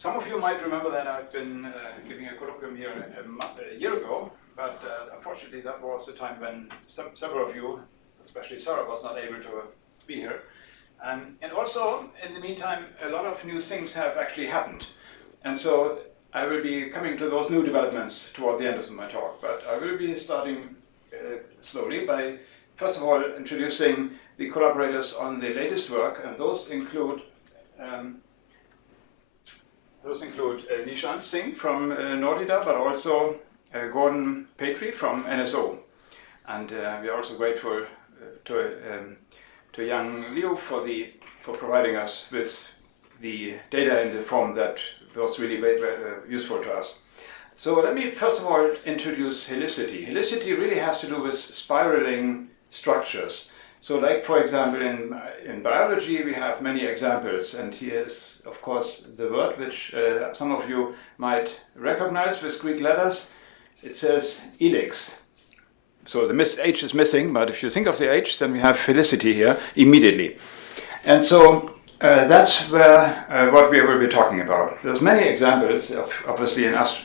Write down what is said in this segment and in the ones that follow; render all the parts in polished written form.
Some of you might remember that I've been giving a colloquium here a year ago, but unfortunately that was the time when several of you, especially Sarah, was not able to be here. And also, in the meantime, a lot of new things have actually happened. And so I will be coming to those new developments toward the end of my talk, but I will be starting slowly by, first of all, introducing the collaborators on the latest work, and those include Nishant Singh from Nordida, but also Gordon Petrie from NSO. And we are also grateful to young Leo for providing us with the data in the form that was really very useful to us. So let me first of all introduce helicity. Helicity really has to do with spiraling structures. So like, for example, in biology, we have many examples. And here is, of course, the word which some of you might recognize with Greek letters. It says helix. So the H is missing, but if you think of the H, then we have helicity here immediately. And so that's what we will be talking about. There's many examples, obviously, not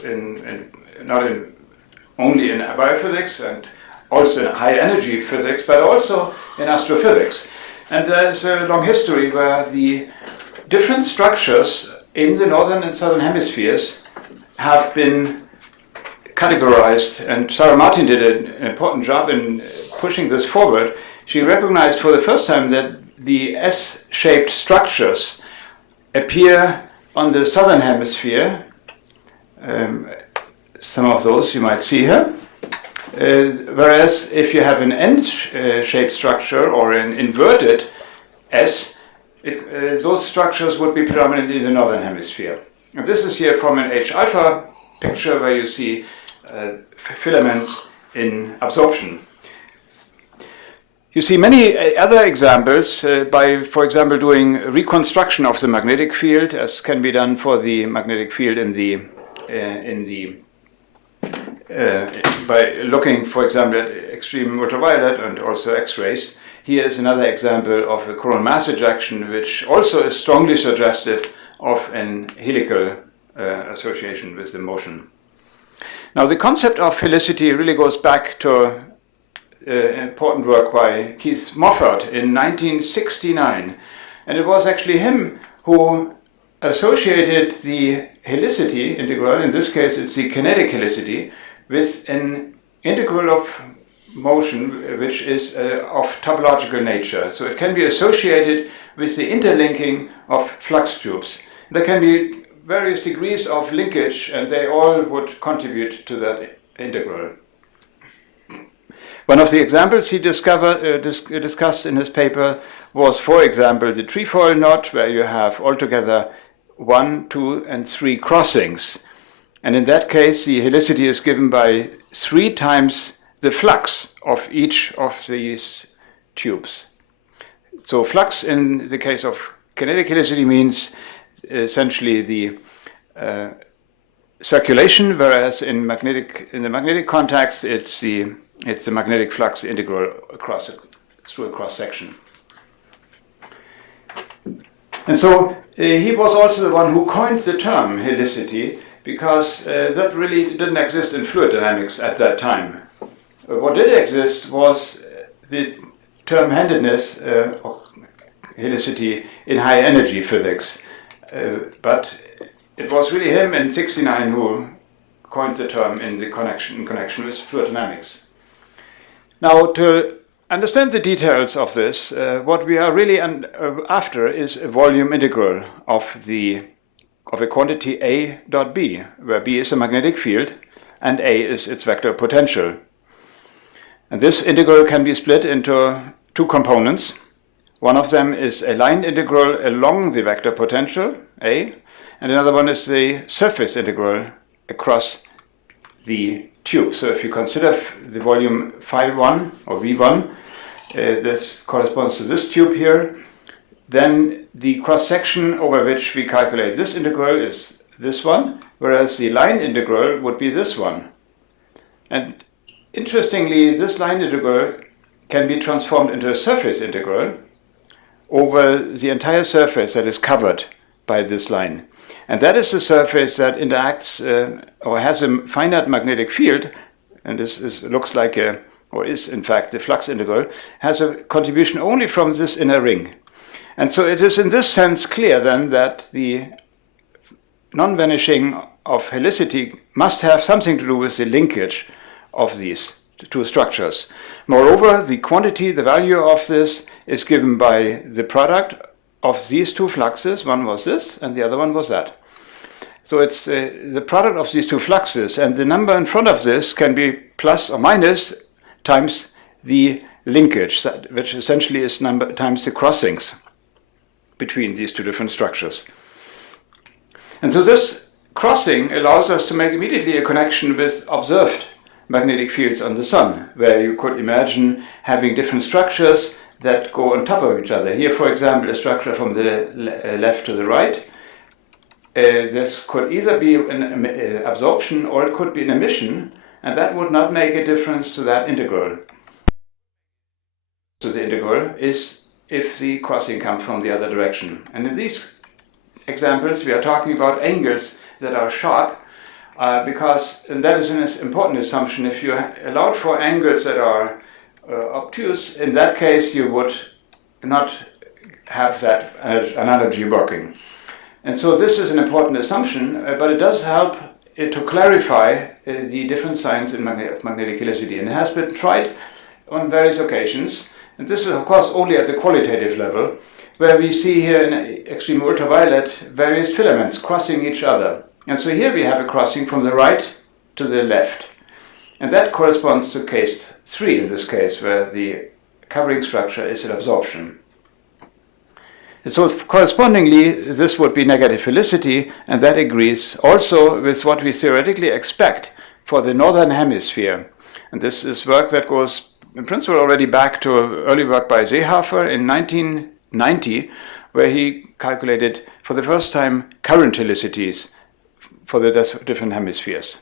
only in biophysics and also in high energy physics, but also in astrophysics. And there's a long history where the different structures in the northern and southern hemispheres have been categorized, and Sarah Martin did an important job in pushing this forward. She recognized for the first time that the S-shaped structures appear on the southern hemisphere. Some of those you might see here. Whereas if you have an N-shaped structure or an inverted S, those structures would be predominantly in the northern hemisphere. And this is here from an H-alpha picture where you see filaments in absorption. You see many other examples by, for example, doing reconstruction of the magnetic field, as can be done for the magnetic field by looking, for example, at extreme ultraviolet and also X-rays. Here is another example of a coronal mass ejection, which also is strongly suggestive of an helical association with the motion. Now, the concept of helicity really goes back to important work by Keith Moffat in 1969. And it was actually him who associated the helicity integral, in this case it's the kinetic helicity, with an integral of motion which is of topological nature. So it can be associated with the interlinking of flux tubes. There can be various degrees of linkage, and they all would contribute to that integral. One of the examples he discussed in his paper was, for example, the trefoil knot, where you have altogether 1, 2, and 3 crossings. And in that case, the helicity is given by 3 times the flux of each of these tubes. So flux in the case of kinetic helicity means essentially the circulation, whereas in the magnetic context, it's the magnetic flux integral through a cross section. And so he was also the one who coined the term helicity, because that really didn't exist in fluid dynamics at that time. What did exist was the term-handedness of helicity in high energy physics. But it was really him in '69 who coined the term in connection with fluid dynamics. Now, to understand the details of this, what we are really after is a volume integral of a quantity A dot B, where B is a magnetic field and A is its vector potential. And this integral can be split into 2 components. One of them is a line integral along the vector potential, A, and another one is the surface integral across the tube. So if you consider the volume phi1 or V1, this corresponds to this tube here, then the cross-section over which we calculate this integral is this one, whereas the line integral would be this one. And interestingly, this line integral can be transformed into a surface integral over the entire surface that is covered by this line. And that is the surface that interacts or has a finite magnetic field, and this looks like or is in fact the flux integral, has a contribution only from this inner ring. And so it is in this sense clear then that the non-vanishing of helicity must have something to do with the linkage of these two structures. Moreover, the quantity, the value of this is given by the product of these two fluxes. One was this and the other one was that. So it's the product of these two fluxes, and the number in front of this can be plus or minus times the linkage, which essentially is number times the crossings between these two different structures. And so this crossing allows us to make immediately a connection with observed magnetic fields on the Sun, where you could imagine having different structures that go on top of each other. Here, for example, a structure from the left to the right. This could either be an absorption or it could be an emission, and that would not make a difference to that integral. So the integral is if the crossing comes from the other direction. And in these examples, we are talking about angles that are sharp, because and that is an important assumption. If you allowed for angles that are obtuse, in that case you would not have that analogy working. And so this is an important assumption, but it does help to clarify the different signs in magnetic helicity. And it has been tried on various occasions. And this is, of course, only at the qualitative level, where we see here in extreme ultraviolet various filaments crossing each other. And so here we have a crossing from the right to the left. And that corresponds to case 3 in this case, where the covering structure is an absorption. And so correspondingly, this would be negative helicity, and that agrees also with what we theoretically expect for the northern hemisphere. And this is work that goes in principle already back to early work by Seehofer in 1990, where he calculated for the first time current helicities for the different hemispheres.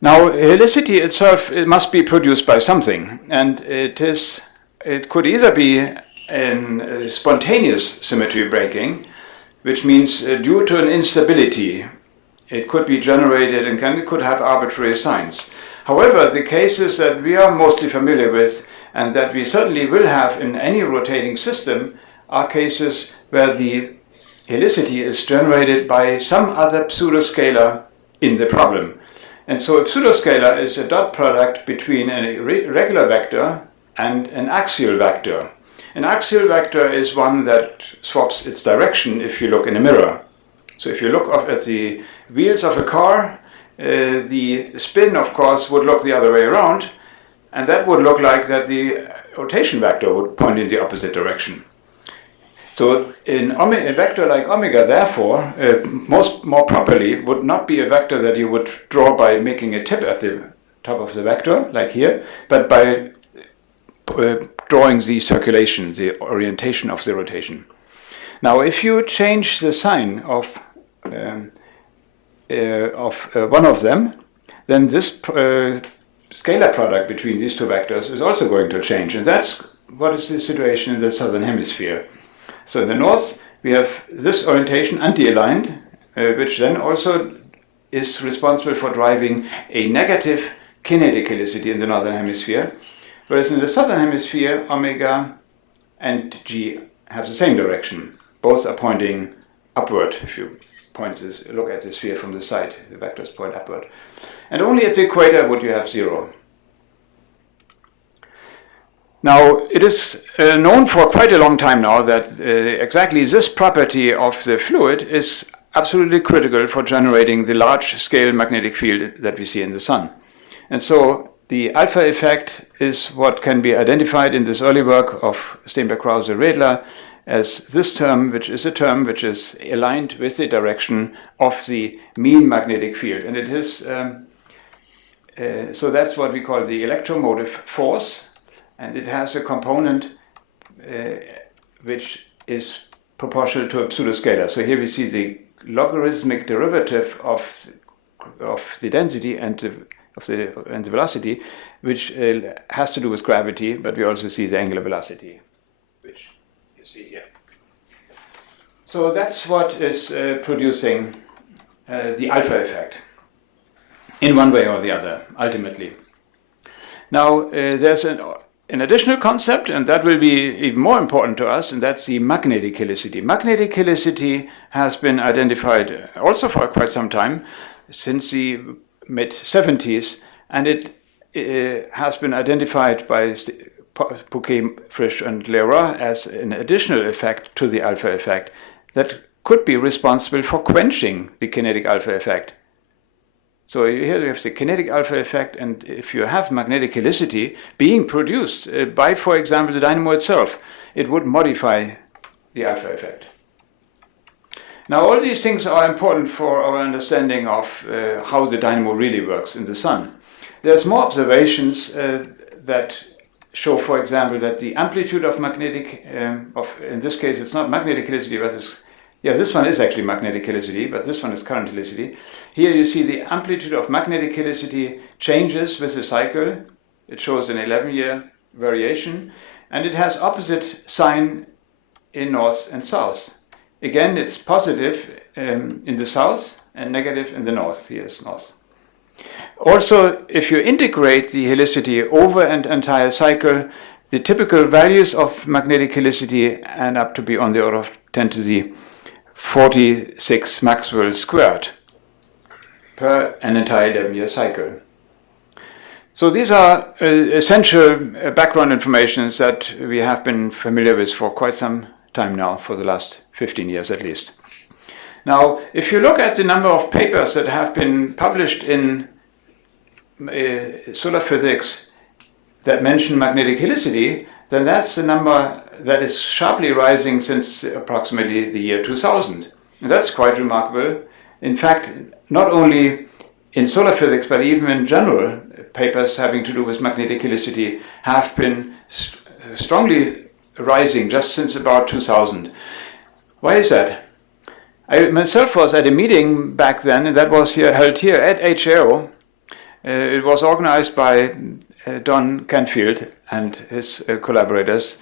Now, helicity itself, it must be produced by something, and it could either be in spontaneous symmetry breaking, which means due to an instability, it could be generated and it could have arbitrary signs. However, the cases that we are mostly familiar with and that we certainly will have in any rotating system are cases where the helicity is generated by some other pseudoscalar in the problem. And so a pseudoscalar is a dot product between a regular vector and an axial vector. An axial vector is one that swaps its direction if you look in a mirror. So if you look at the wheels of a car, the spin, of course, would look the other way around, and that would look like that the rotation vector would point in the opposite direction. So a vector like omega, therefore, more properly, would not be a vector that you would draw by making a tip at the top of the vector, like here, but by drawing the circulation, the orientation of the rotation. Now, if you change the sign of one of them, then this scalar product between these two vectors is also going to change. And that's what is the situation in the southern hemisphere. So in the north, we have this orientation anti-aligned, which then also is responsible for driving a negative kinetic helicity in the northern hemisphere. Whereas in the southern hemisphere, omega and g have the same direction. Both are pointing upward. If you look at the sphere from the side, the vectors point upward. And only at the equator would you have 0. Now, it is known for quite a long time now that exactly this property of the fluid is absolutely critical for generating the large-scale magnetic field that we see in the Sun. And so the alpha effect is what can be identified in this early work of Steenbeck, Krause, Redler as this term, which is a term which is aligned with the direction of the mean magnetic field. And it is, so that's what we call the electromotive force, and it has a component which is proportional to a pseudoscalar. So here we see the logarithmic derivative of the density and the velocity, which has to do with gravity, but we also see the angular velocity, which you see here. So that's what is producing the alpha effect in one way or the other, ultimately. Now, there's an additional concept, and that will be even more important to us, and that's the magnetic helicity. Magnetic helicity has been identified also for quite some time, since the mid-70s, and it has been identified by Pouquet, Frisch, and Leroy as an additional effect to the alpha effect that could be responsible for quenching the kinetic alpha effect. So here you have the kinetic alpha effect, and if you have magnetic helicity being produced by, for example, the dynamo itself, it would modify the alpha effect. Now, all these things are important for our understanding of how the dynamo really works in the sun. There's more observations that show, for example, that the amplitude of magnetic, in this case it's not magnetic helicity, but this one is actually magnetic helicity, but this one is current helicity. Here you see the amplitude of magnetic helicity changes with the cycle. It shows an 11-year variation, and it has opposite sign in north and south. Again, it's positive in the south and negative in the north. Here's north. Also, if you integrate the helicity over an entire cycle, the typical values of magnetic helicity end up to be on the order of 10 to the 46 Maxwell squared per an entire 11-year cycle. So these are essential background information that we have been familiar with for quite some time now, for the last 15 years at least. Now, if you look at the number of papers that have been published in solar physics that mention magnetic helicity, then that's the number that is sharply rising since approximately the year 2000. And that's quite remarkable. In fact, not only in solar physics, but even in general, papers having to do with magnetic helicity have been strongly rising just since about 2000. Why is that? I myself was at a meeting back then, and that was held here at HAO. It was organized by Don Canfield and his collaborators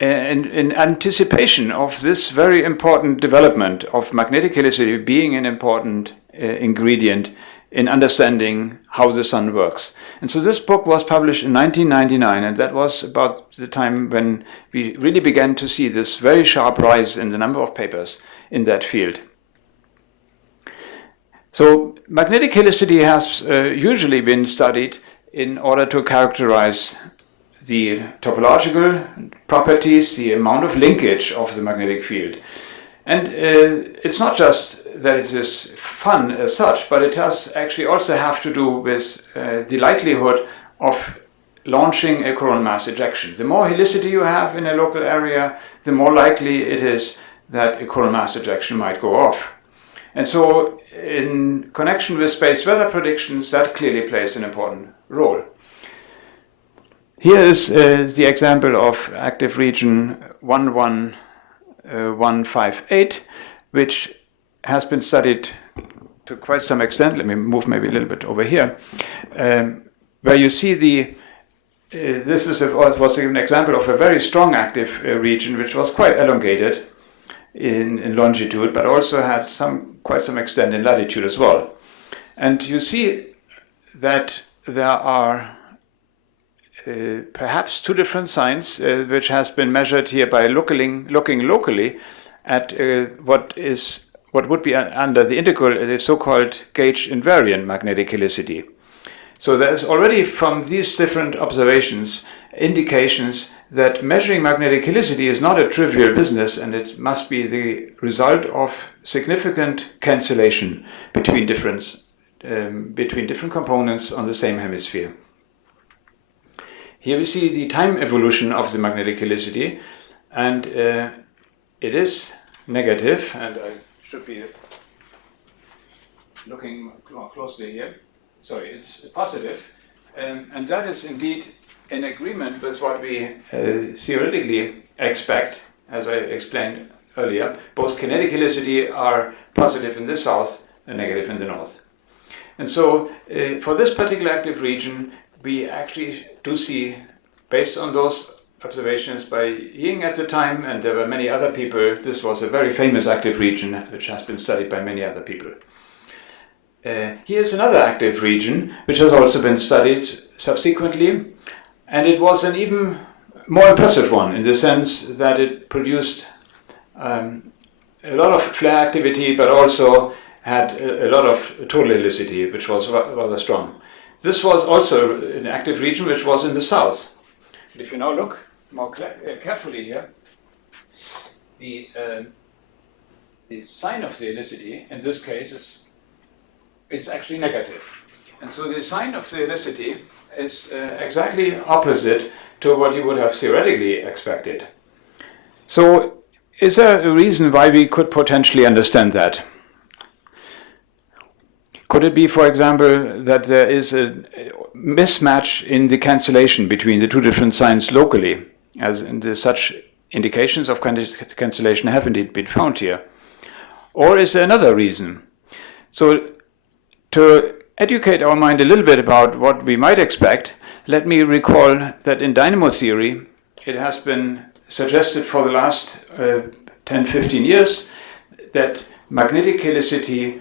in anticipation of this very important development of magnetic helicity being an important ingredient in understanding how the sun works. And so this book was published in 1999, and that was about the time when we really began to see this very sharp rise in the number of papers in that field. So magnetic helicity has usually been studied in order to characterize the topological properties, the amount of linkage of the magnetic field. And it's not just that it is fun as such, but it has actually also have to do with the likelihood of launching a coronal mass ejection. The more helicity you have in a local area, the more likely it is that a coronal mass ejection might go off. And so in connection with space weather predictions, that clearly plays an important role. Here is the example of active region 11158, which has been studied to quite some extent. Let me move maybe a little bit over here, where you see this was an example of a very strong active region, which was quite elongated in longitude, but also had quite some extent in latitude as well. And you see that there are perhaps two different signs which has been measured here by looking locally at what would be under the integral, the so-called gauge invariant magnetic helicity. So there's already from these different observations indications that measuring magnetic helicity is not a trivial business, and it must be the result of significant cancellation between different components on the same hemisphere. Here we see the time evolution of the magnetic helicity, and it is negative, and I should be looking more closely here. Sorry, it's positive, and that is indeed in agreement with what we theoretically expect, as I explained earlier. Both kinetic helicity are positive in the south and negative in the north. And so for this particular active region, we actually do see, based on those observations by Ying at the time, and there were many other people. This was a very famous active region which has been studied by many other people. Here's another active region which has also been studied subsequently, and it was an even more impressive one in the sense that it produced a lot of flare activity, but also had a lot of total helicity, which was rather strong. This was also an active region which was in the south. And if you now look more carefully here, the sign of the helicity in this case is actually negative. And so the sign of the helicity is exactly opposite to what you would have theoretically expected. So is there a reason why we could potentially understand that? Could it be, for example, that there is a mismatch in the cancellation between the two different signs locally, as such indications of cancellation have indeed been found here? Or is there another reason? So to educate our mind a little bit about what we might expect, let me recall that in dynamo theory, it has been suggested for the last 10-15 years that magnetic helicity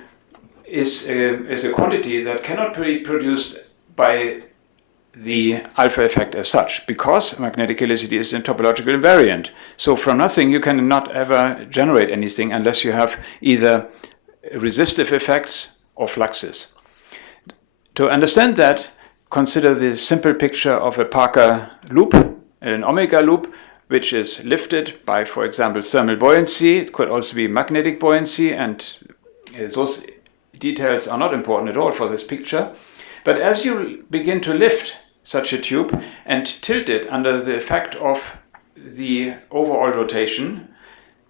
is a quantity that cannot be produced by the alpha effect as such, because magnetic helicity is a topological invariant. So from nothing you cannot ever generate anything unless you have either resistive effects or fluxes. To understand that, consider the simple picture of a Parker loop, an omega loop, which is lifted by, for example, thermal buoyancy. It could also be magnetic buoyancy, and those details are not important at all for this picture. But as you begin to lift such a tube and tilt it under the effect of the overall rotation,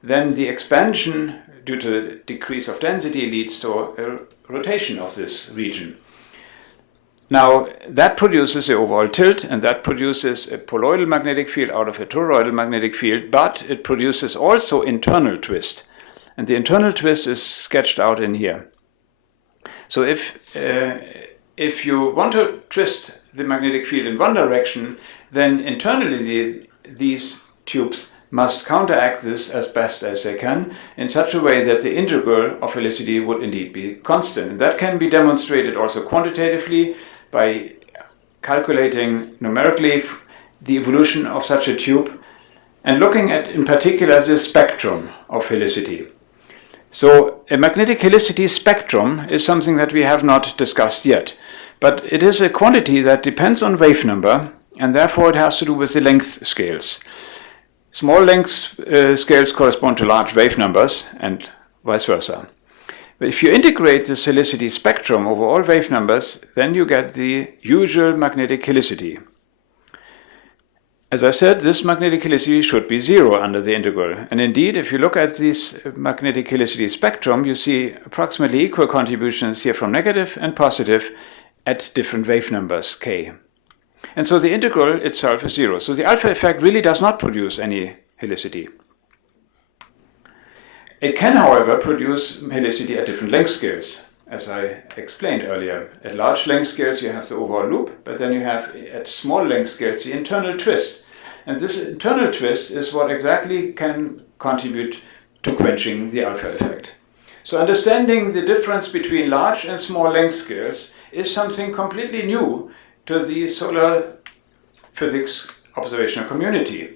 then the expansion due to the decrease of density leads to a rotation of this region. Now that produces the overall tilt, and that produces a poloidal magnetic field out of a toroidal magnetic field, but it produces also internal twist. And the internal twist is sketched out in here. So if you want to twist the magnetic field in one direction, then internally these tubes must counteract this as best as they can in such a way that the integral of helicity would indeed be constant. And that can be demonstrated also quantitatively by calculating numerically the evolution of such a tube and looking at, in particular, the spectrum of helicity. So a magnetic helicity spectrum is something that we have not discussed yet, but it is a quantity that depends on wave number, and therefore it has to do with the length scales. Small length scales correspond to large wave numbers and vice versa. But if you integrate this helicity spectrum over all wave numbers, then you get the usual magnetic helicity. As I said, this magnetic helicity should be zero under the integral. And indeed, if you look at this magnetic helicity spectrum, you see approximately equal contributions here from negative and positive at different wave numbers, k. And so the integral itself is zero. So the alpha effect really does not produce any helicity. It can, however, produce helicity at different length scales, as I explained earlier. At large length scales you have the overall loop, but then you have at small length scales the internal twist. And this internal twist is what exactly can contribute to quenching the alpha effect. So understanding the difference between large and small length scales is something completely new to the solar physics observational community.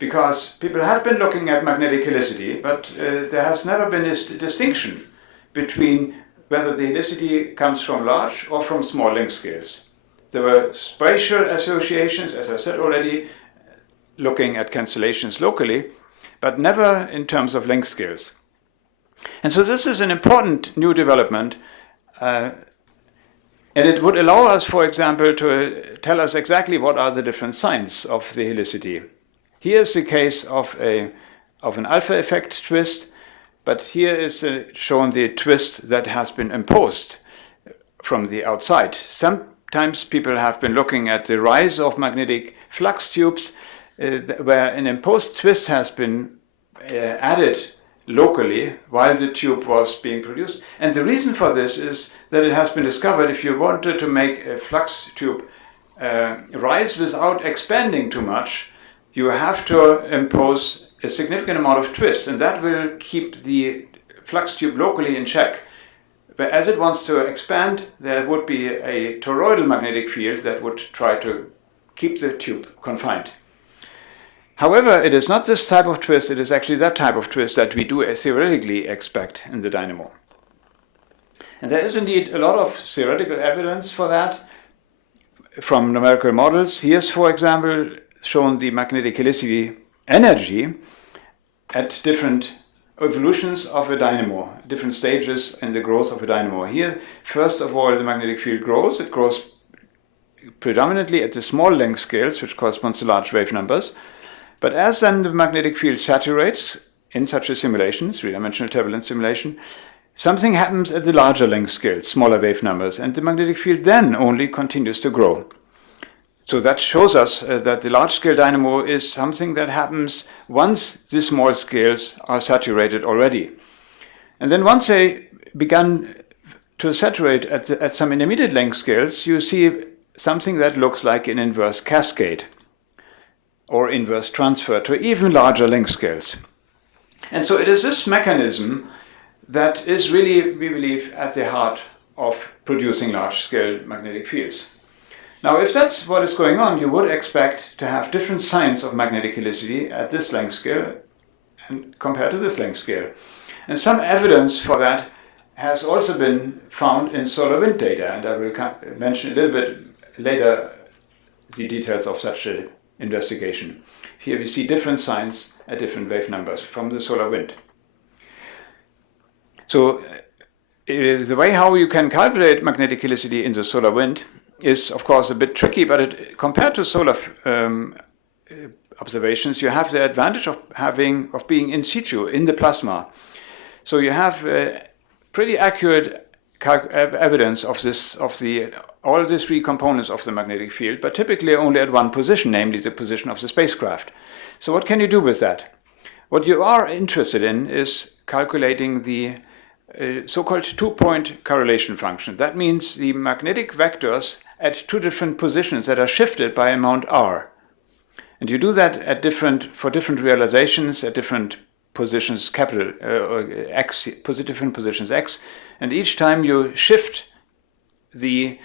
Because people have been looking at magnetic helicity, but there has never been a distinction between whether the helicity comes from large or from small length scales. There were spatial associations, as I said already, looking at cancellations locally, but never in terms of length scales. And so this is an important new development, and it would allow us, for example, to tell us exactly what are the different signs of the helicity. Here's the case of an alpha effect twist, but here is shown the twist that has been imposed from the outside. Sometimes people have been looking at the rise of magnetic flux tubes where an imposed twist has been added locally while the tube was being produced. And the reason for this is that it has been discovered if you wanted to make a flux tube rise without expanding too much, you have to impose a significant amount of twist, and that will keep the flux tube locally in check. But as it wants to expand, there would be a toroidal magnetic field that would try to keep the tube confined. However, it is not this type of twist, it is actually that type of twist that we do theoretically expect in the dynamo. And there is indeed a lot of theoretical evidence for that from numerical models. Here's, for example, shown the magnetic helicity energy at different evolutions of a dynamo, different stages in the growth of a dynamo. Here, first of all, the magnetic field grows. It grows predominantly at the small length scales, which corresponds to large wave numbers. But as then the magnetic field saturates in such a simulation, three-dimensional turbulent simulation, something happens at the larger length scales, smaller wave numbers, and the magnetic field then only continues to grow. So that shows us that the large-scale dynamo is something that happens once the small scales are saturated already. And then once they began to saturate at some intermediate length scales, you see something that looks like an inverse cascade or inverse transfer to even larger length scales. And so it is this mechanism that is really, we believe, at the heart of producing large-scale magnetic fields. Now, if that's what is going on, you would expect to have different signs of magnetic helicity at this length scale and compared to this length scale. And some evidence for that has also been found in solar wind data, and I will mention a little bit later the details of such an investigation. Here we see different signs at different wave numbers from the solar wind. So the way how you can calculate magnetic helicity in the solar wind is, of course, a bit tricky, but compared to solar observations, you have the advantage of being in situ in the plasma. So you have pretty accurate evidence of all the three components of the magnetic field, but typically only at one position, namely the position of the spacecraft. So what can you do with that? What you are interested in is calculating the so-called two-point correlation function. That means the magnetic vectors at two different positions that are shifted by amount r. And you do that for different realizations at different positions, capital x, different positions x, and each time you shift the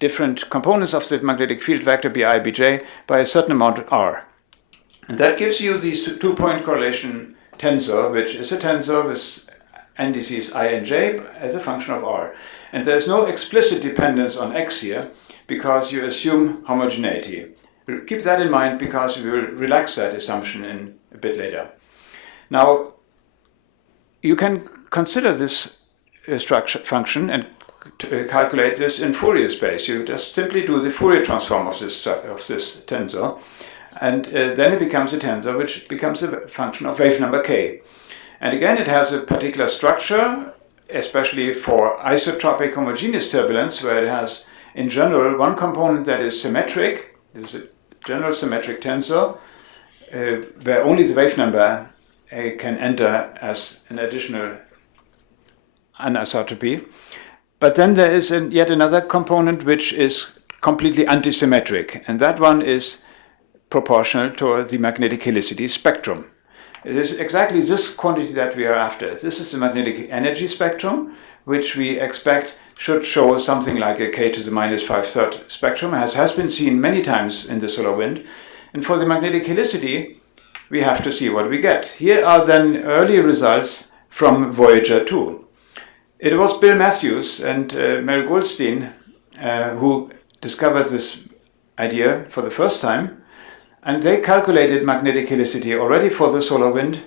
different components of the magnetic field vector bi, bj by a certain amount r. And that gives you this two-point correlation tensor, which is a tensor with indices I and j as a function of r. And there's no explicit dependence on x here because you assume homogeneity. Keep that in mind because we will relax that assumption in a bit later. Now, you can consider this structure function and calculate this in Fourier space. You just simply do the Fourier transform of this tensor, and then it becomes a tensor which becomes a function of wave number k. And again, it has a particular structure, especially for isotropic homogeneous turbulence, where it has, in general, one component that is symmetric. This is a general symmetric tensor, where only the wave number can enter as an additional anisotropy. But then there is yet another component which is completely antisymmetric, and that one is proportional to the magnetic helicity spectrum. It is exactly this quantity that we are after. This is the magnetic energy spectrum, which we expect should show something like a k to the minus 5/3 spectrum, as has been seen many times in the solar wind. And for the magnetic helicity, we have to see what we get. Here are then early results from Voyager 2. It was Bill Matthews and Mel Goldstein who discovered this idea for the first time, and they calculated magnetic helicity already for the solar wind.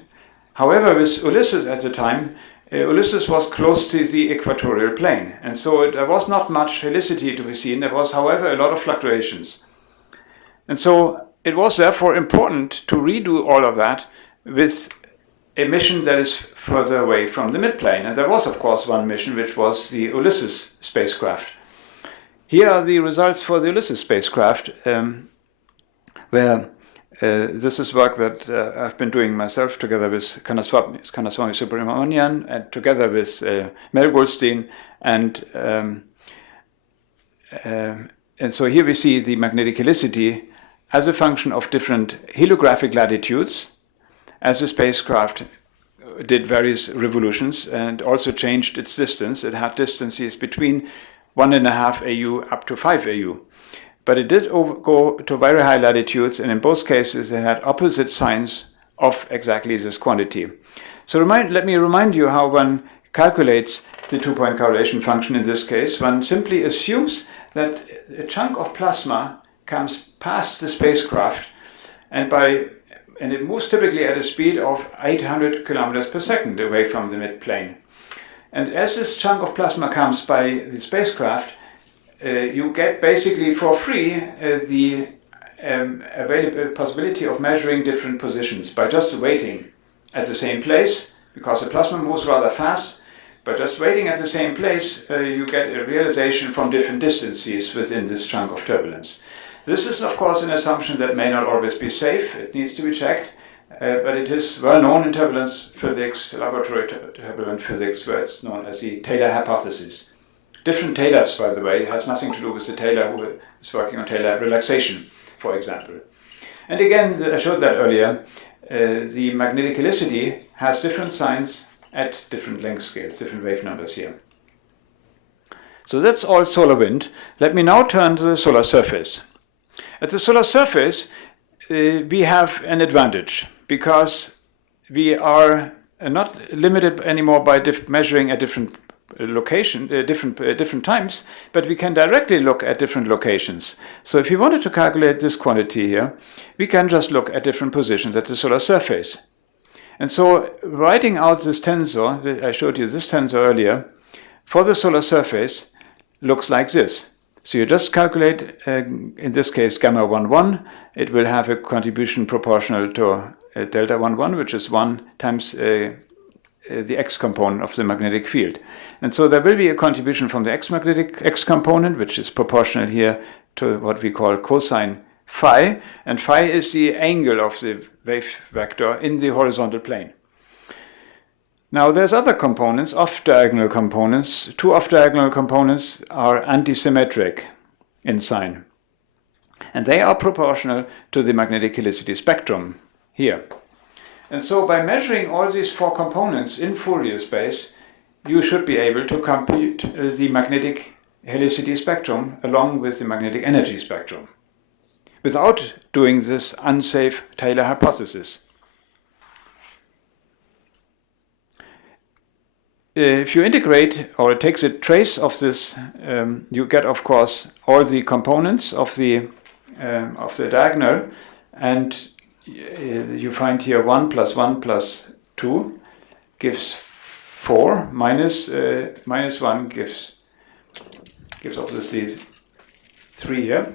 However, with Ulysses at the time, Ulysses was close to the equatorial plane, and so there was not much helicity to be seen. There was, however, a lot of fluctuations. And so it was therefore important to redo all of that with a mission that is further away from the midplane. And there was, of course, one mission, which was the Ulysses spacecraft. Here are the results for the Ulysses spacecraft, where this is work that I've been doing myself together with Kanaswamy Subramanian and together with Mel Goldstein. And so here we see the magnetic helicity as a function of different heliographic latitudes, as the spacecraft did various revolutions and also changed its distance. It had distances between 1.5 AU up to 5 AU. But it did go to very high latitudes, and in both cases it had opposite signs of exactly this quantity. So let me remind you how one calculates the two-point correlation function in this case. One simply assumes that a chunk of plasma comes past the spacecraft and it moves typically at a speed of 800 kilometers per second away from the mid-plane. And as this chunk of plasma comes by the spacecraft, you get basically for free the available possibility of measuring different positions by just waiting at the same place, because the plasma moves rather fast. By just waiting at the same place, you get a realization from different distances within this chunk of turbulence. This is, of course, an assumption that may not always be safe. It needs to be checked, but it is well known in turbulence physics, laboratory turbulent physics, where it's known as the Taylor hypothesis. Different Taylors, by the way, it has nothing to do with the Taylor who is working on Taylor relaxation, for example. And again, I showed that earlier, the magnetic helicity has different signs at different length scales, different wave numbers here. So that's all solar wind. Let me now turn to the solar surface. At the solar surface, we have an advantage because we are not limited anymore by measuring at different location, different times, but we can directly look at different locations. So if you wanted to calculate this quantity here, we can just look at different positions at the solar surface. And so writing out this tensor, I showed you this tensor earlier, for the solar surface looks like this. So you just calculate, in this case, gamma 11. It will have a contribution proportional to delta 11, which is 1 times the x component of the magnetic field. And so there will be a contribution from the x component, which is proportional here to what we call cosine phi. And phi is the angle of the wave vector in the horizontal plane. Now there's other components, off-diagonal components. Two off-diagonal components are antisymmetric in sign. And they are proportional to the magnetic helicity spectrum here. And so by measuring all these four components in Fourier space, you should be able to compute the magnetic helicity spectrum along with the magnetic energy spectrum without doing this unsafe Taylor hypothesis. If you integrate or it takes a trace of this, you get, of course, all the components of the diagonal, and you find here 1 plus 1 plus 2 gives 4, minus 1 gives obviously 3 here.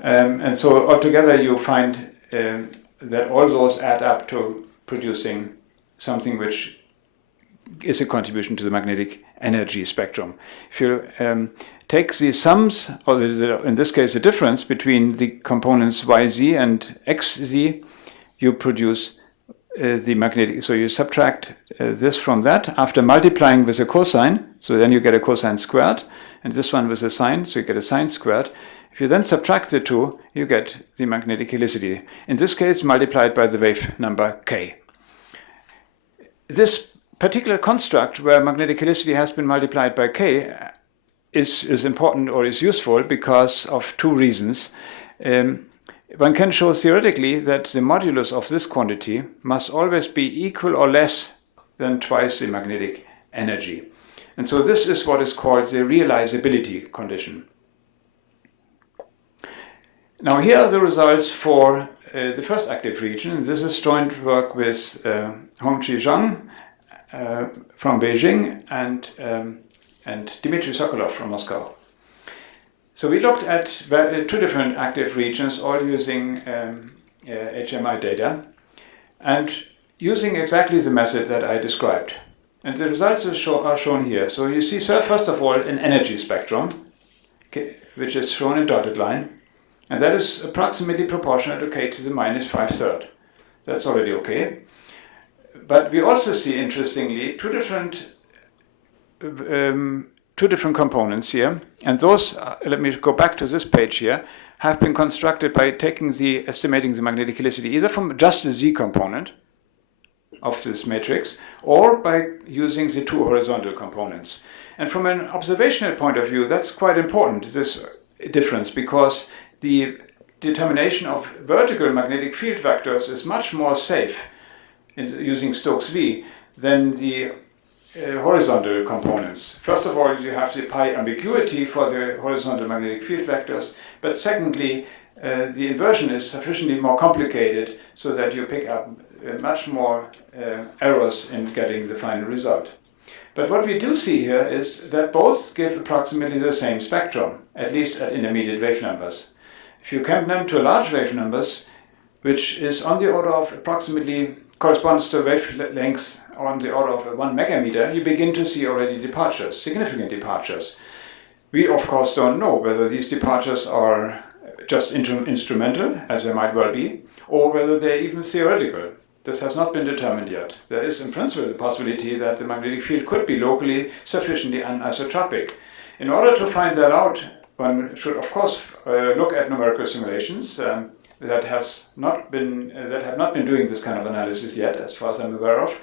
And so altogether you find that all those add up to producing something which is a contribution to the magnetic energy spectrum. If you take the sums, or in this case the difference between the components yz and xz, you produce the magnetic, so you subtract this from that after multiplying with a cosine, so then you get a cosine squared, and this one with a sine, so you get a sine squared. If you then subtract the two, you get the magnetic helicity, in this case multiplied by the wave number k. This particular construct where magnetic helicity has been multiplied by k is important or is useful because of two reasons. One can show theoretically that the modulus of this quantity must always be equal or less than twice the magnetic energy. And so this is what is called the realizability condition. Now here are the results for the first active region. This is joint work with Hongqi Zhang from Beijing and Dmitry Sokolov from Moscow. So we looked at two different active regions, all using HMI data, and using exactly the method that I described. And the results are shown here. So you see, first of all, an energy spectrum, which is shown in dotted line, and that is approximately proportional to k to the minus 5/3. That's already okay. But we also see, interestingly, two different two different components here, and those, let me go back to this page here, have been constructed by estimating the magnetic helicity either from just the Z component of this matrix or by using the two horizontal components. And from an observational point of view, that's quite important, this difference, because the determination of vertical magnetic field vectors is much more safe using Stokes V than the horizontal components. First of all, you have the pi ambiguity for the horizontal magnetic field vectors, but secondly, the inversion is sufficiently more complicated so that you pick up much more errors in getting the final result. But what we do see here is that both give approximately the same spectrum, at least at intermediate wave numbers. If you compare them to large wave numbers, which is on the order of approximately corresponds to wavelengths on the order of 1 megameter, you begin to see already departures, significant departures. We, of course, don't know whether these departures are just instrumental, as they might well be, or whether they're even theoretical. This has not been determined yet. There is, in principle, the possibility that the magnetic field could be locally sufficiently anisotropic. In order to find that out, one should, of course, look at numerical simulations that have not been doing this kind of analysis yet, as far as I'm aware of.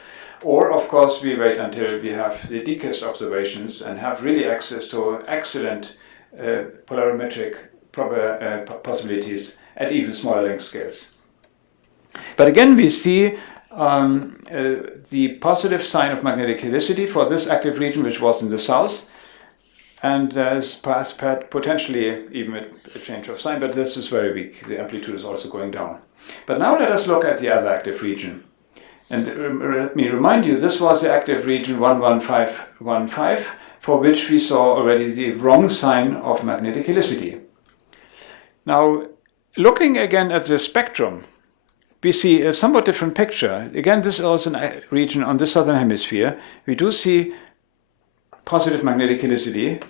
Or, of course, we wait until we have the decast observations and have really access to excellent polarimetric possibilities at even smaller length scales. But again, we see the positive sign of magnetic helicity for this active region, which was in the south. And there's potentially even a change of sign, but this is very weak. The amplitude is also going down. But now let us look at the other active region. And let me remind you, this was the active region 11515, for which we saw already the wrong sign of magnetic helicity. Now, looking again at the spectrum, we see a somewhat different picture. Again, this is also a region on the southern hemisphere. We do see positive magnetic helicity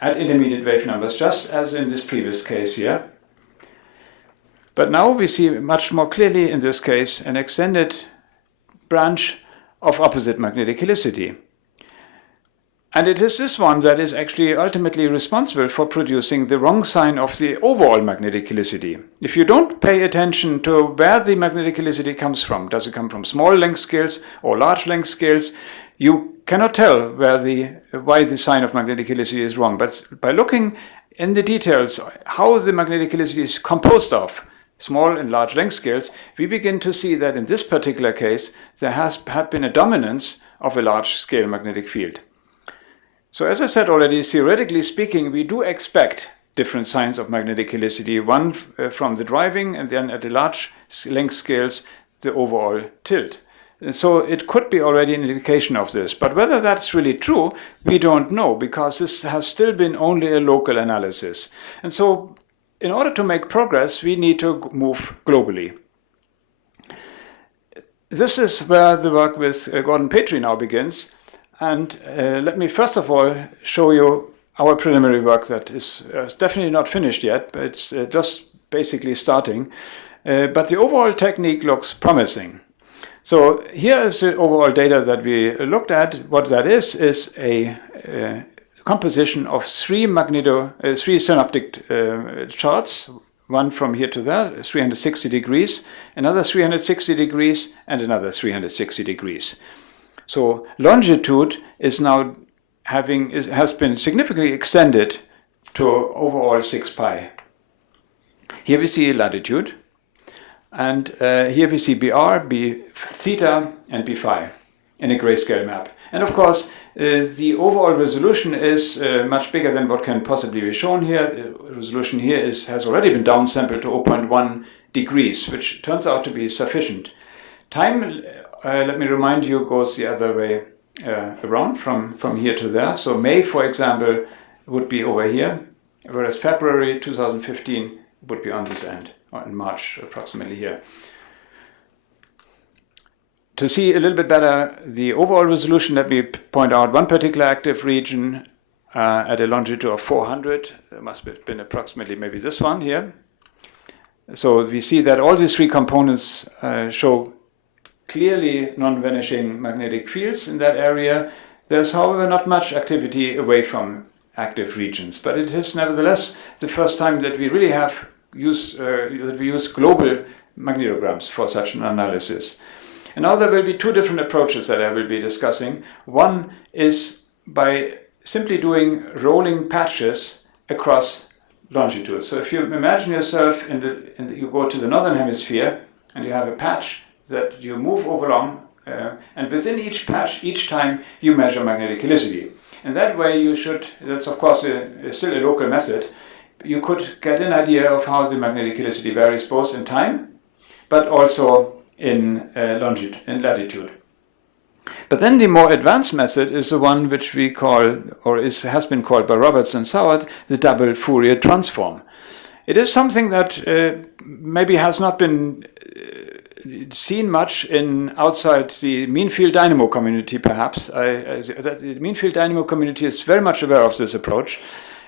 at intermediate wave numbers, just as in this previous case here. But now we see much more clearly in this case an extended branch of opposite magnetic helicity. And it is this one that is actually ultimately responsible for producing the wrong sign of the overall magnetic helicity. If you don't pay attention to where the magnetic helicity comes from, does it come from small length scales or large length scales, you cannot tell why the sign of magnetic helicity is wrong. But by looking in the details how the magnetic helicity is composed of small and large length scales, we begin to see that in this particular case there had been a dominance of a large scale magnetic field. So as I said already, theoretically speaking, we do expect different signs of magnetic helicity, one from the driving and then at the large length scales, the overall tilt. And so it could be already an indication of this. But whether that's really true, we don't know, because this has still been only a local analysis. And so in order to make progress, we need to move globally. This is where the work with Gordon Petrie now begins. And let me first of all show you our preliminary work that is definitely not finished yet, but it's just basically starting. But the overall technique looks promising. So here is the overall data that we looked at. What that is a composition of three synoptic charts, one from here to there, 360 degrees, another 360 degrees, and another 360 degrees. So longitude is now has been significantly extended to overall 6 pi. Here we see latitude, and here we see BR, B theta, and B phi in a grayscale map. And of course, the overall resolution is much bigger than what can possibly be shown here. The resolution here has already been downsampled to 0.1 degrees, which turns out to be sufficient. Time, let me remind you, goes the other way around from here to there. So May, for example, would be over here, whereas February 2015 would be on this end, or in March approximately here. To see a little bit better the overall resolution, let me point out one particular active region at a longitude of 400. There must have been approximately maybe this one here. So we see that all these three components show clearly non-vanishing magnetic fields in that area. There's, however, not much activity away from active regions, but it is nevertheless the first time that we really have use global magnetograms for such an analysis. And now there will be two different approaches that I will be discussing. One is by simply doing rolling patches across longitude. So if you imagine yourself you go to the northern hemisphere and you have a patch that you move along, and within each patch, each time you measure magnetic helicity. And that way that's of course still a local method, you could get an idea of how the magnetic helicity varies both in time, but also in latitude. But then the more advanced method is the one which we call, has been called by Roberts and Soward, the double Fourier transform. It is something that maybe has not been seen much outside the mean field dynamo community, perhaps. The mean field dynamo community is very much aware of this approach.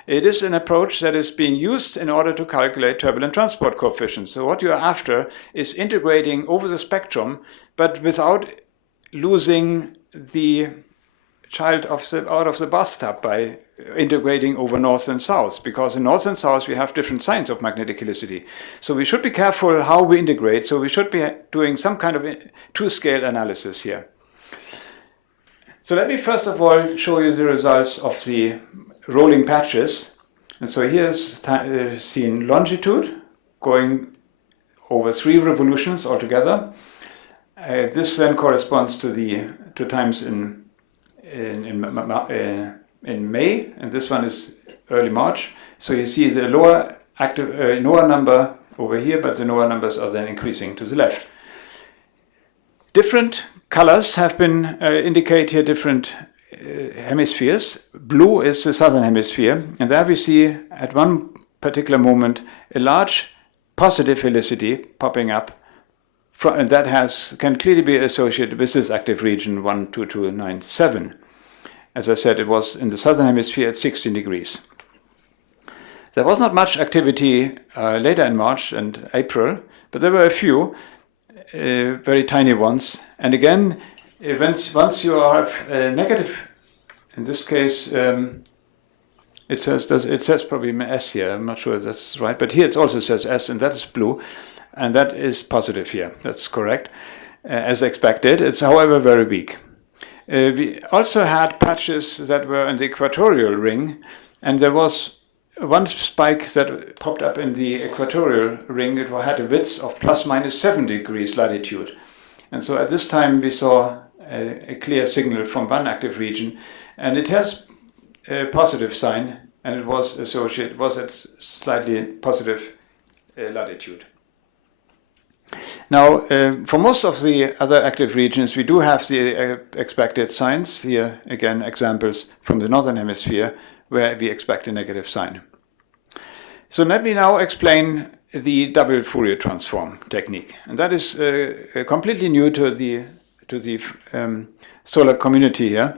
It is an approach that is being used in order to calculate turbulent transport coefficients. So what you're after is integrating over the spectrum, but without losing the child out of the bathtub by integrating over north and south, because in north and south we have different signs of magnetic helicity. So we should be careful how we integrate, so we should be doing some kind of two-scale analysis here. So let me first of all show you the results of the rolling patches. And so here's seen longitude going over 3 revolutions altogether. This then corresponds to times in May, and this one is early March. So you see the lower active NOAA number over here, but the NOAA numbers are then increasing to the left. Different colors have been indicate here different hemispheres. Blue is the southern hemisphere, and there we see at one particular moment a large positive helicity popping up, and that can clearly be associated with this active region 12297. As I said, it was in the southern hemisphere at 16 degrees. There was not much activity later in March and April, but there were a few very tiny ones. And again, once you have a negative, in this case, it says probably S here. I'm not sure if that's right, but here it also says S, and that is blue, and that is positive here. That's correct, as expected. It's, however, very weak. We also had patches that were in the equatorial ring, and there was one spike that popped up in the equatorial ring. It had a width of ±7 degrees latitude. And so at this time we saw a clear signal from one active region, and it has a positive sign, and it was at slightly positive latitude. Now, for most of the other active regions, we do have the expected signs. Here, again, examples from the northern hemisphere where we expect a negative sign. So let me now explain the double Fourier transform technique. And that is completely new to the solar community here,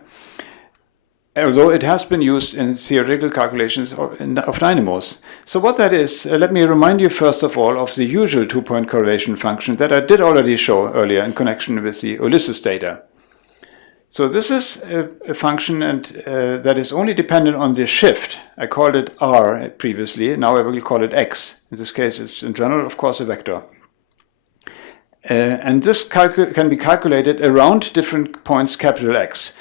although it has been used in theoretical calculations of dynamos. So what that is, let me remind you first of all of the usual two-point correlation function that I did already show earlier in connection with the Ulysses data. So this is a function that is only dependent on the shift. I called it R previously, now I will call it X. In this case it's in general, of course, a vector. And this can be calculated around different points capital X.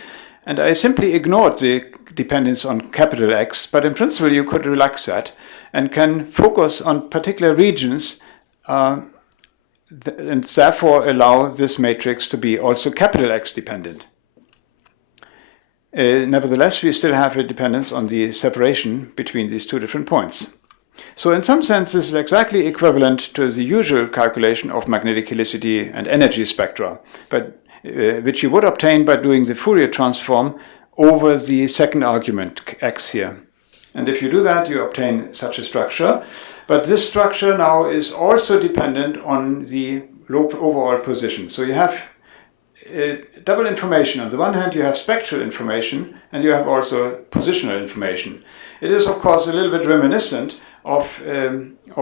And I simply ignored the dependence on capital X, but in principle you could relax that and can focus on particular regions and therefore allow this matrix to be also capital X dependent. Nevertheless, we still have a dependence on the separation between these two different points. So in some sense, this is exactly equivalent to the usual calculation of magnetic helicity and energy spectra, but which you would obtain by doing the Fourier transform over the second argument, X here. And if you do that, you obtain such a structure. But this structure now is also dependent on the overall position. So you have double information. On the one hand, you have spectral information, and you have also positional information. It is, of course, a little bit reminiscent of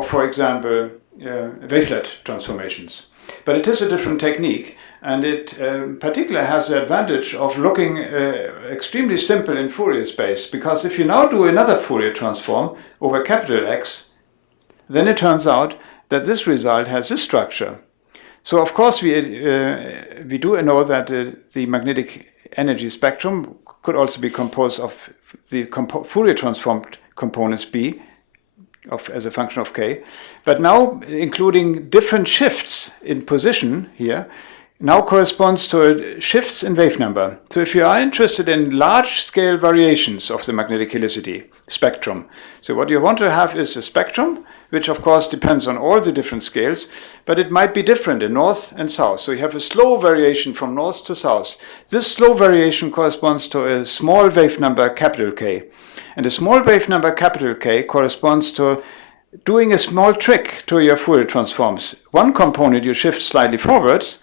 for example, wavelet transformations. But it is a different technique, And it in particular has the advantage of looking extremely simple in Fourier space, because if you now do another Fourier transform over capital X, then it turns out that this result has this structure. So of course we do know that the magnetic energy spectrum could also be composed of the Fourier transformed components B as a function of k, but now including different shifts in position here, now corresponds to shifts in wave number. So if you are interested in large-scale variations of the magnetic helicity spectrum, so what you want to have is a spectrum, which of course depends on all the different scales, but it might be different in north and south. So you have a slow variation from north to south. This slow variation corresponds to a small wave number capital K. And a small wave number capital K corresponds to doing a small trick to your Fourier transforms. One component you shift slightly forwards,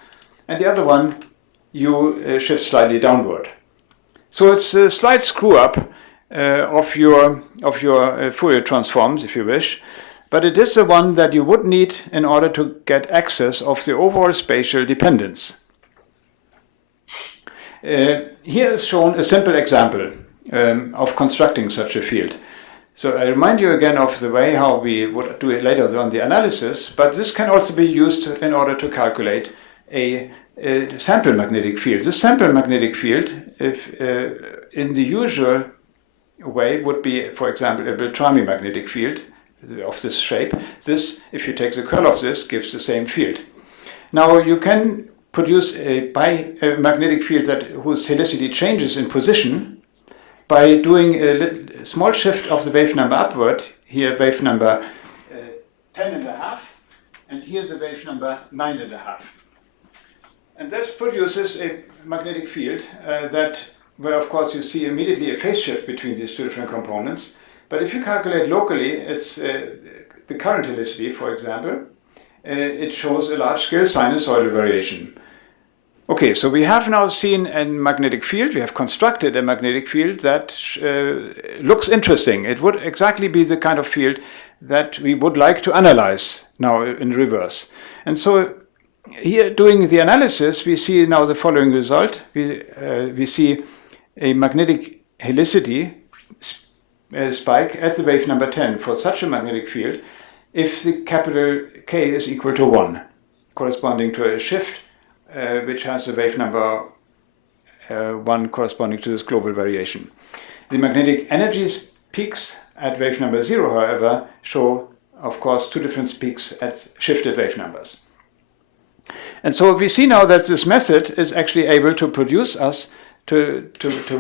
and the other one you shift slightly downward. So it's a slight screw up of your Fourier transforms, if you wish, but it is the one that you would need in order to get access of the overall spatial dependence. Here is shown a simple example of constructing such a field. So I remind you again of the way how we would do it later on the analysis, but this can also be used in order to calculate a sample magnetic field. This sample magnetic field, if in the usual way, would be, for example, a Beltrami magnetic field of this shape. This, if you take the curl of this, gives the same field. Now you can produce a magnetic field whose helicity changes in position by doing a small shift of the wave number upward. Here wave number 10.5, and here the wave number 9.5. And this produces a magnetic field where of course you see immediately a phase shift between these two different components. But if you calculate locally, it's the current helicity, for example, it shows a large-scale sinusoidal variation. Okay, so we have now seen a magnetic field. We have constructed a magnetic field that looks interesting. It would exactly be the kind of field that we would like to analyze now in reverse. And so here, doing the analysis, we see now the following result. We see a magnetic helicity spike at the wave number 10 for such a magnetic field if the capital K is equal to 1, corresponding to a shift which has the wave number 1 corresponding to this global variation. The magnetic energy peaks at wave number 0, however, show, of course, two different peaks at shifted wave numbers. And so we see now that this method is actually able to produce us to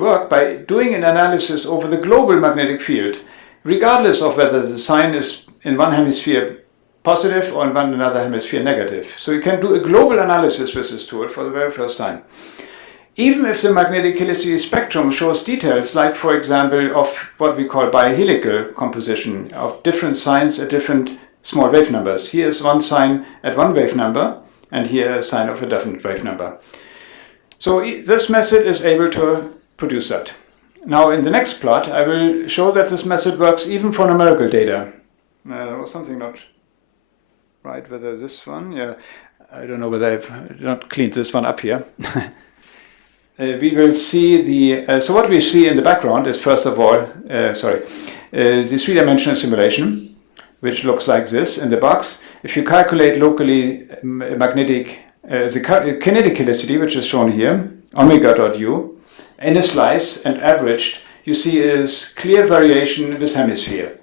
work by doing an analysis over the global magnetic field, regardless of whether the sign is in one hemisphere positive or in another hemisphere negative. So you can do a global analysis with this tool for the very first time. Even if the magnetic helicity spectrum shows details like, for example, of what we call bihelical composition of different signs at different small wave numbers. Here is one sign at one wave number, and here a sign of a different wave number. So this method is able to produce that. Now in the next plot I will show that this method works even for numerical data. There was something not right, whether this one, yeah, I don't know whether I've not cleaned this one up here. We will see so what we see in the background is first of all, the three-dimensional simulation, which looks like this in the box. If you calculate locally the kinetic helicity, which is shown here, omega.u, in a slice and averaged, you see is clear variation with hemisphere.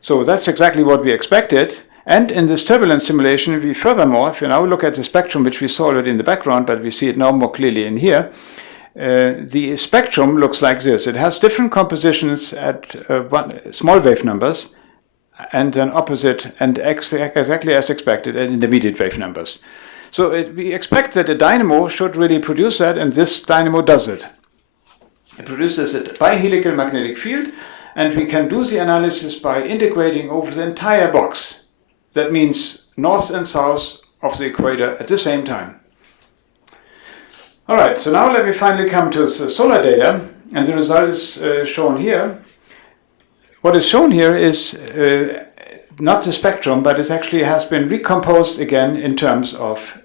So that's exactly what we expected. And in this turbulent simulation, we furthermore, if you now look at the spectrum, which we saw already in the background, but we see it now more clearly in here, the spectrum looks like this. It has different compositions at small wave numbers, and then opposite and exactly as expected at intermediate wave numbers. So we expect that a dynamo should really produce that, and this dynamo does it. It produces a bihelical magnetic field, and we can do the analysis by integrating over the entire box. That means north and south of the equator at the same time. All right, so now let me finally come to the solar data, and the result is shown here. What is shown here is not the spectrum, but it actually has been recomposed again in terms of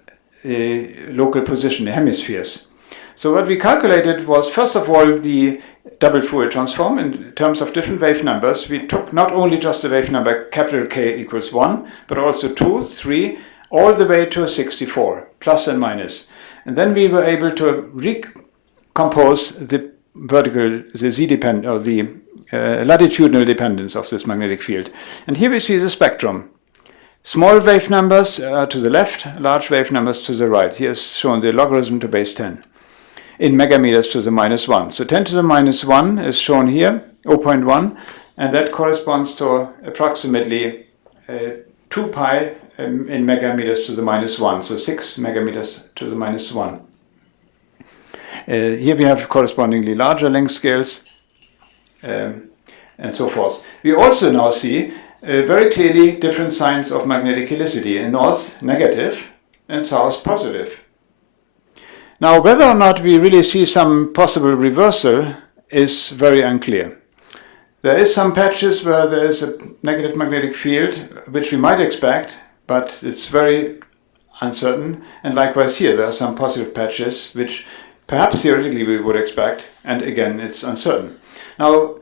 local position, the hemispheres. So what we calculated was, first of all, the double Fourier transform in terms of different wave numbers. We took not only just the wave number capital K equals 1, but also 2, 3, all the way to 64, plus and minus. And then we were able to recompose the vertical, the z-depend, or the latitudinal dependence of this magnetic field. And here we see the spectrum. Small wave numbers to the left, large wave numbers to the right. Here is shown the logarithm to base 10 in megameters to the minus 1. So 10 to the minus 1 is shown here, 0.1, and that corresponds to approximately 2 pi in megameters to the minus 1, so 6 megameters to the minus 1. Here we have correspondingly larger length scales, and so forth. We also now see very clearly different signs of magnetic helicity. In north, negative, and south, positive. Now, whether or not we really see some possible reversal is very unclear. There is some patches where there is a negative magnetic field, which we might expect, but it's very uncertain. And likewise here, there are some positive patches, which perhaps theoretically we would expect, and again, it's uncertain. Now,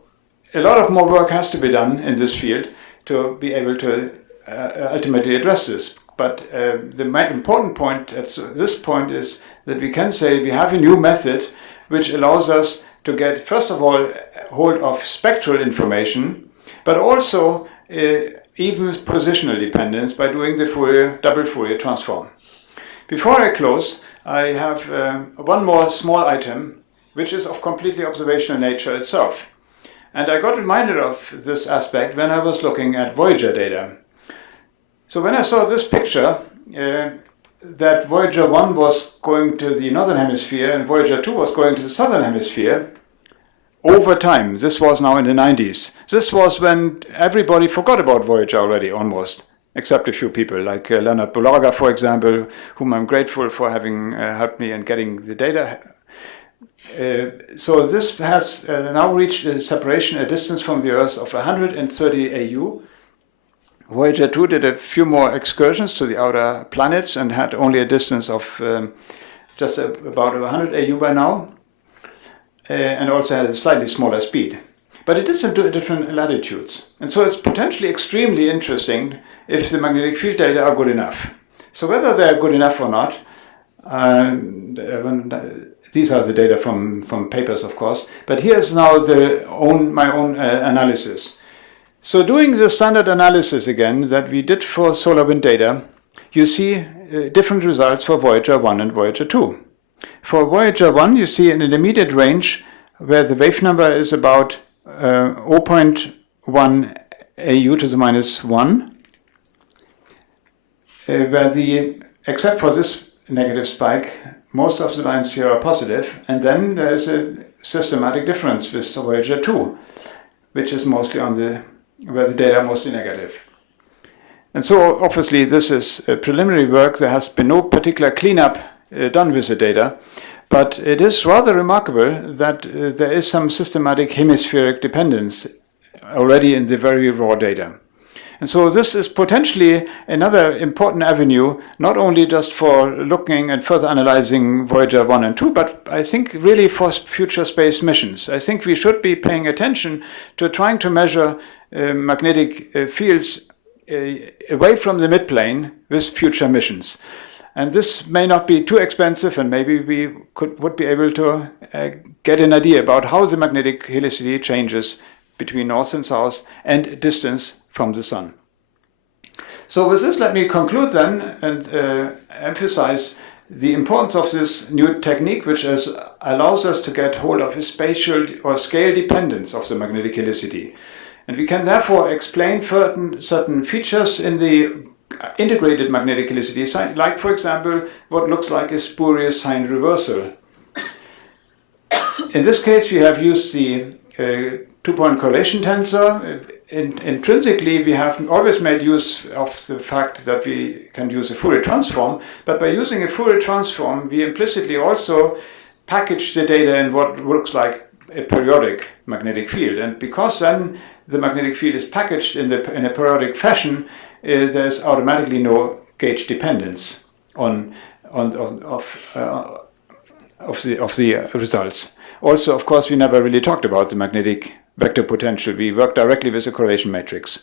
a lot of more work has to be done in this field to be able to ultimately address this. But the important point at this point is that we can say we have a new method which allows us to get, first of all, hold of spectral information, but also even positional dependence by doing the Fourier, double Fourier transform. Before I close, I have one more small item, which is of completely observational nature itself. And I got reminded of this aspect when I was looking at Voyager data. So when I saw this picture, that Voyager 1 was going to the northern hemisphere and Voyager 2 was going to the southern hemisphere, over time, this was now in the 90s. This was when everybody forgot about Voyager already, almost, except a few people, like Leonard Bulaga, for example, whom I'm grateful for having helped me in getting the data. So this has now reached a separation, a distance from the Earth of 130 AU. Voyager 2 did a few more excursions to the outer planets and had only a distance of just about 100 AU by now, and also had a slightly smaller speed. But it is in different latitudes. And so it's potentially extremely interesting if the magnetic field data are good enough. So whether they're good enough or not, these are the data from papers, of course, but here's now my own analysis. So doing the standard analysis again that we did for solar wind data, you see different results for Voyager 1 and Voyager 2. For Voyager 1, you see an intermediate range where the wave number is about 0.1 AU to the minus 1, where except for this negative spike, most of the lines here are positive, and then there is a systematic difference with Voyager 2, which is mostly where the data are mostly negative. And so obviously this is preliminary work. There has been no particular cleanup done with the data, but it is rather remarkable that there is some systematic hemispheric dependence already in the very raw data. And so this is potentially another important avenue, not only just for looking and further analyzing Voyager 1 and 2, but I think really for future space missions. I think we should be paying attention to trying to measure magnetic fields away from the midplane with future missions. And this may not be too expensive, and maybe we would be able to get an idea about how the magnetic helicity changes between north and south and distance from the sun. So with this, let me conclude then and emphasize the importance of this new technique, which allows us to get hold of a spatial or scale dependence of the magnetic helicity. And we can therefore explain certain features in the integrated magnetic helicity, like, for example, what looks like a spurious sign reversal. In this case, we have used the two-point correlation tensor. Intrinsically, we have always made use of the fact that we can use a Fourier transform, but by using a Fourier transform, we implicitly also package the data in what looks like a periodic magnetic field. And because then the magnetic field is packaged in a periodic fashion, there's automatically no gauge dependence on of the results. Also, of course, we never really talked about the magnetic vector potential. We worked directly with the correlation matrix.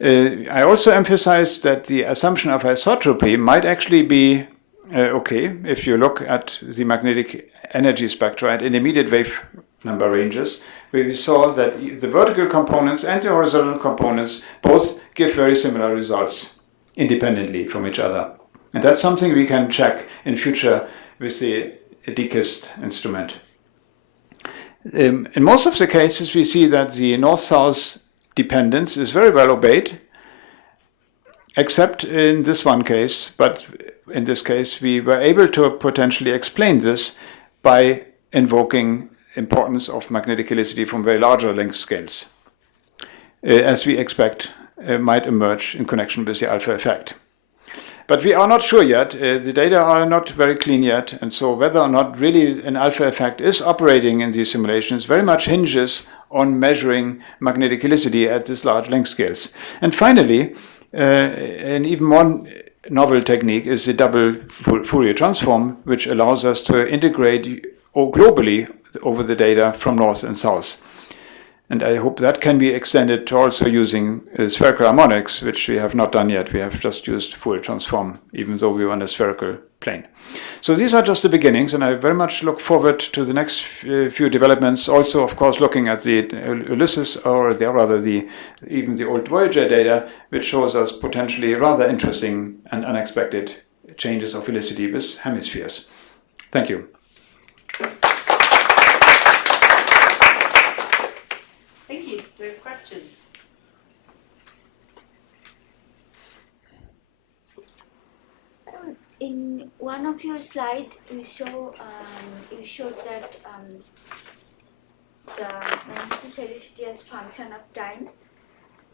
I also emphasized that the assumption of isotropy might actually be okay if you look at the magnetic energy spectra at intermediate wave number ranges, where we saw that the vertical components and the horizontal components both give very similar results independently from each other. And that's something we can check in future with the DKIST instrument. In most of the cases, we see that the north-south dependence is very well obeyed, except in this one case. But in this case, we were able to potentially explain this by invoking importance of magnetic helicity from very larger length scales, as we expect might emerge in connection with the alpha effect. But we are not sure yet. The data are not very clean yet, and so whether or not really an alpha effect is operating in these simulations very much hinges on measuring magnetic helicity at these large length scales. And finally, an even more novel technique is the double Fourier transform, which allows us to integrate globally over the data from north and south. And I hope that can be extended to also using spherical harmonics, which we have not done yet. We have just used Fourier transform, even though we were on a spherical plane. So these are just the beginnings, and I very much look forward to the next few developments. Also, of course, looking at the Ulysses, or even the old Voyager data, which shows us potentially rather interesting and unexpected changes of helicity with hemispheres. Thank you. Thank you. Do we have questions? In one of your slides, you showed that the magnetic helicity as function of time.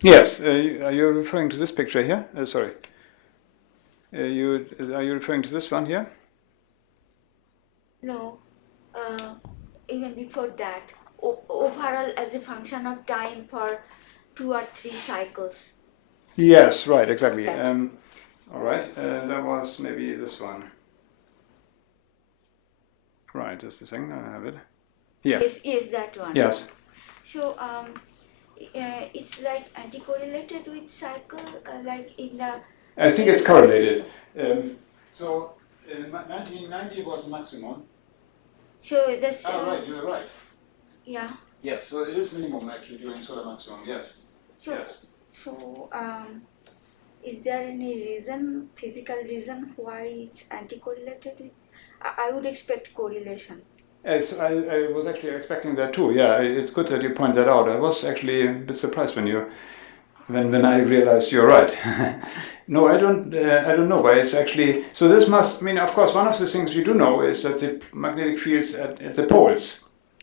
Yes. Are you referring to this picture here? Sorry. Are you referring to this one here? No. Even before that, overall as a function of time for 2 or 3 cycles. Yes, right, exactly. All right, that was maybe this one. Right, just a second, I have it. Yeah. Yes, that one. Yes. So it's like anti-correlated with cycle, like in the. I think it's correlated. So 1990 was maximum. So that's. Oh, right, you're right. Yeah. Yes, so it is minimum actually during solar maximum. Yes. So, yes. So is there any physical reason why it's anti-correlated with? I would expect correlation. Yes, I was actually expecting that too. Yeah, it's good that you point that out. I was actually a bit surprised when I realized you're right. No, I don't know why it's actually. So this must mean, of course, one of the things we do know is that the magnetic fields at the poles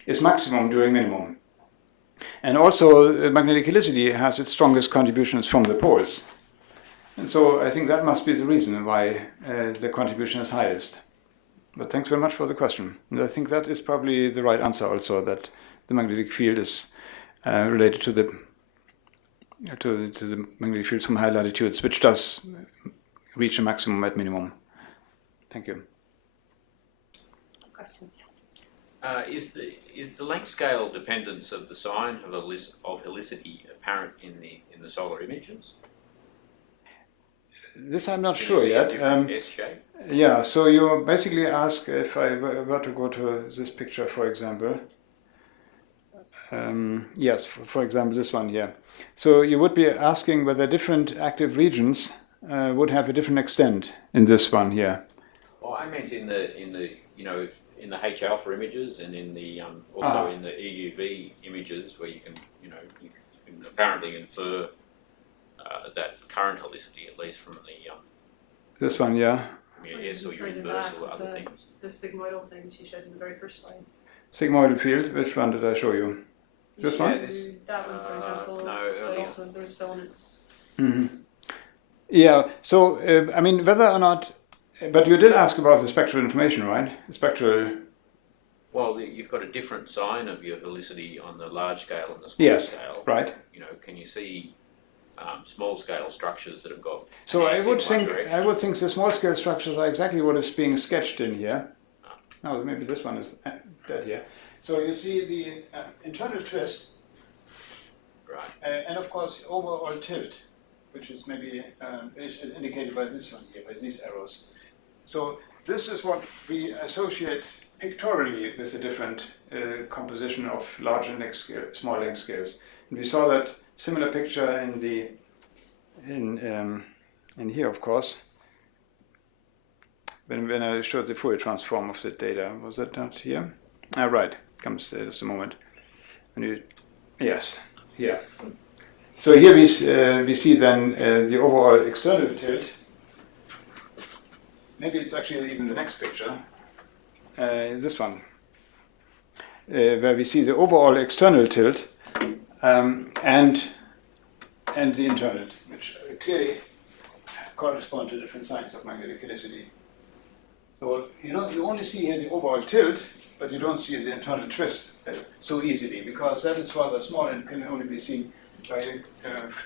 is maximum during minimum, and also magnetic helicity has its strongest contributions from the poles. And so I think that must be the reason why the contribution is highest. But thanks very much for the question. And I think that is probably the right answer also, that the magnetic field is related to the magnetic fields from high latitudes, which does reach a maximum at minimum. Thank you. Questions? Is the length scale dependence of the sign of helicity apparent in the solar images? This I'm not sure yet. S-shape? Yeah, so you basically ask if I were to go to this picture, for example. Yes, for example, this one here. So you would be asking whether different active regions would have a different extent in this one here. Well, I meant in the H alpha images and in the also in the EUV images where you can apparently infer that current helicity, at least from the this one, yeah. S or universal or other things. The sigmoidal things you showed in the very first slide. Sigmoidal field. Which one did I show you? This one? That one, for example. No, but earlier. also there was filaments. Mm-hmm. Yeah. So I mean, whether or not, but you did ask about the spectral information, right? The spectral. Well, you've got a different sign of your helicity on the large scale and the small scale. Right. Can you see small-scale structures that have got. So I mass would in one think direction. the small-scale structures are exactly what is being sketched in here. No, maybe this one is dead here. So you see the internal twist, Right. and of course overall tilt, which is maybe is indicated by this one here, by these arrows. So this is what we associate pictorially with the different composition of large and small length scales. And we saw that similar picture in here, of course, when I showed the Fourier transform of the data. Was that not here? Ah, right. Comes just a moment. Yes, here. So here we see then the overall external tilt. Maybe it's actually even the next picture, this one, where we see the overall external tilt and the internal, which clearly correspond to different signs of magnetic helicity. So you only see here the overall tilt, but you don't see the internal twist so easily, because that is rather small and can only be seen by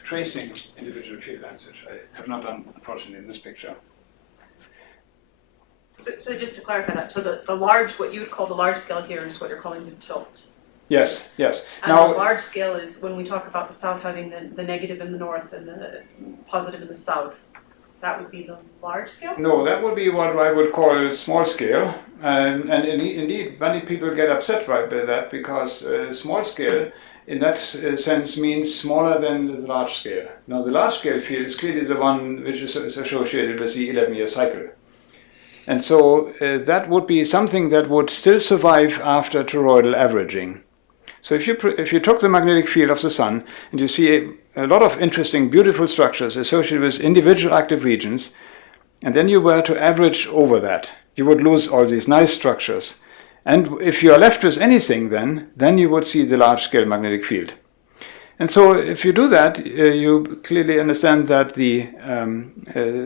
tracing individual field lines, which I have not done, unfortunately, in this picture. So just to clarify that, so the large, what you would call the large scale here is what you're calling the tilt. Yes, yes. And the large scale is when we talk about the south having the negative in the north and the positive in the south. That would be the large scale? No, that would be what I would call small scale. And indeed, many people get upset by that, because small scale, in that sense, means smaller than the large scale. Now, the large scale field is clearly the one which is associated with the 11-year cycle. And so that would be something that would still survive after toroidal averaging. So if you took the magnetic field of the sun and you see a lot of interesting, beautiful structures associated with individual active regions, and then you were to average over that, you would lose all these nice structures. And if you are left with anything, then you would see the large-scale magnetic field. And so if you do that, you clearly understand that the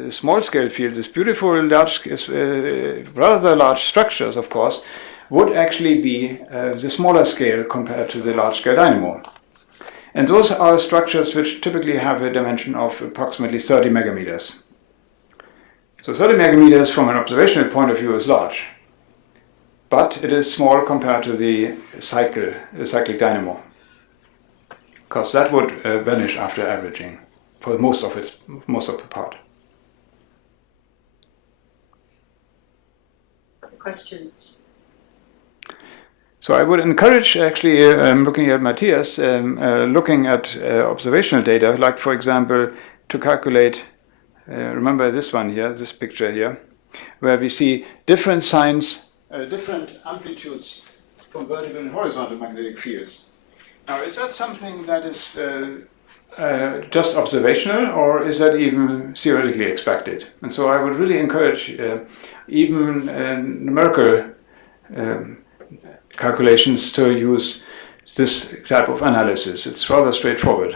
small-scale field, this beautiful, rather large structures, of course, would actually be the smaller scale compared to the large-scale dynamo. And those are structures which typically have a dimension of approximately 30 megameters. So 30 megameters from an observational point of view is large, but it is small compared to the cyclic dynamo, because that would vanish after averaging for most of the part. Questions? So I would encourage, actually, looking at Matthias, looking at observational data, like, for example, to calculate, remember this one here, this picture here, where we see different signs, different amplitudes from vertical and horizontal magnetic fields. Now, is that something that is just observational, or is that even theoretically expected? And so I would really encourage even numerical calculations to use this type of analysis. It's rather straightforward.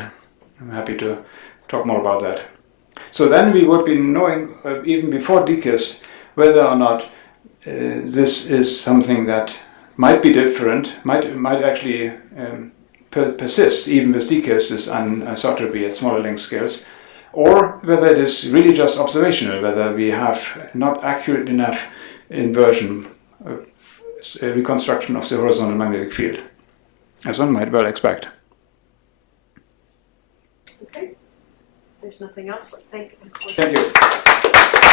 I'm happy to talk more about that. So then we would be knowing, even before DKIST, whether or not this is something that might be different, might actually persist even with DKIST, this anisotropy at smaller length scales, or whether it is really just observational, whether we have not accurate enough inversion, reconstruction of the horizontal magnetic field, as one might well expect. Okay. There's nothing else. Let's thank Thank you.